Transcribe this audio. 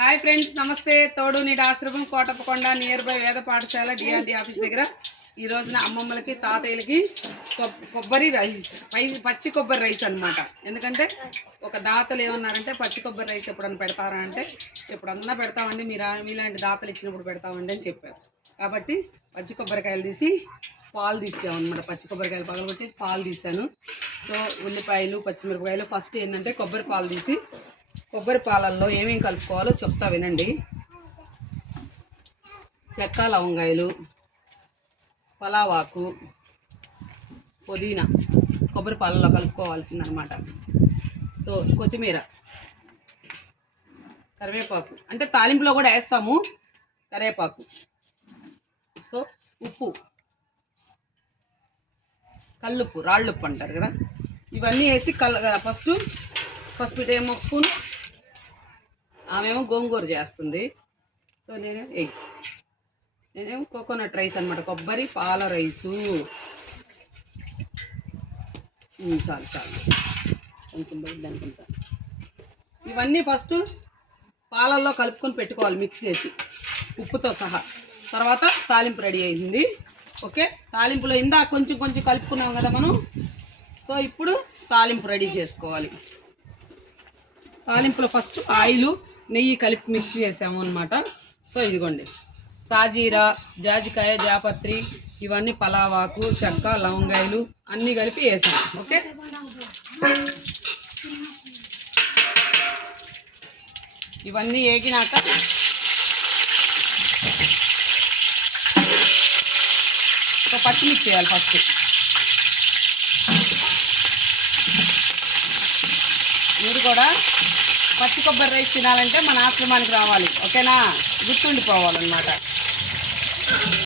Hi friends నమస్తే. తోడు నీడ ఆశ్రమం కోటప్పకొండ నియర్ బై వేద పాఠశాల డిఆర్డి ఆఫీస్ దగ్గర. ఈ రోజున అమ్మమ్మలకి తాతయ్యలకి కొబ్బరి రైస్ పై పచ్చి కొబ్బరి రైస్ అన్నమాట. ఎందుకంటే ఒక దాతలు ఏమన్నారంటే పచ్చి కొబ్బరి రైస్ ఎప్పుడన్నా పెడతారా అంటే ఎప్పుడన్నా పెడతామండి మీరు మీలాంటి దాతలు ఇచ్చినప్పుడు పెడతామండి అని చెప్పారు. కాబట్టి పచ్చి కొబ్బరికాయలు తీసి పాలు తీసాము అనమాట పచ్చి కొబ్బరికాయలు పగలగొట్టి పాలు తీసాను సో ఉల్లిపాయలు పచ్చిమిరపకాయలు ఫస్ట్ ఏంటంటే కొబ్బరి పాలు తీసి కొబ్బరి పాలల్లో ఏమేమి కలుపుకోవాలో చెప్తా వినండి. చెక్క లవంగాయలు పలావాకు పుదీనా కొబ్బరి పాలల్లో కలుపుకోవాల్సిందనమాట. సో కొత్తిమీర కరివేపాకు అంటే తాలింపులో కూడా వేస్తాము కరివేపాకు. సో ఉప్పు కల్లుప్పు రాళ్ళుప్పు అంటారు కదా. ఇవన్నీ వేసి కల్ ఫస్ట్ ఫస్ట్ ఏమో ఒక స్పూన్. ఆమెమో గోంగూర చేస్తుంది. సో నేను ఎగ్ నేనేమో కోకోనట్ రైస్ అనమాట కొబ్బరి పాల రైసు. చాలు చాలు. కొంచెం బయట అనుకుంటా ఇవన్నీ ఫస్ట్ పాలల్లో కలుపుకొని పెట్టుకోవాలి మిక్స్ చేసి ఉప్పుతో సహా. తర్వాత తాలింపు రెడీ అయింది. ఓకే? తాలింపులో ఇందా కొంచెం కొంచెం కలుపుకున్నాం కదా మనం. సో ఇప్పుడు తాలింపు రెడీ చేసుకోవాలి. తాలింపులో ఫస్ట్ ఆయిల్ నెయ్యి కలిపి మిక్స్ చేసాము అనమాట సో ఇదిగోండి. సాజీరా జాజికాయ జాపత్రి ఇవన్నీ పలావాకు చెక్క లవంగాయలు అన్నీ కలిపి వేసాం. ఓకే? ఇవన్నీ వేగినాక ఒక పచ్చిమిర్చి వేయాలి ఫస్ట్. మీరు కూడా పచ్చి కొబ్బరి రైస్ తినాలంటే మన ఆశ్రమానికి రావాలి. ఓకేనా? గుర్తుండిపోవాలన్నమాట.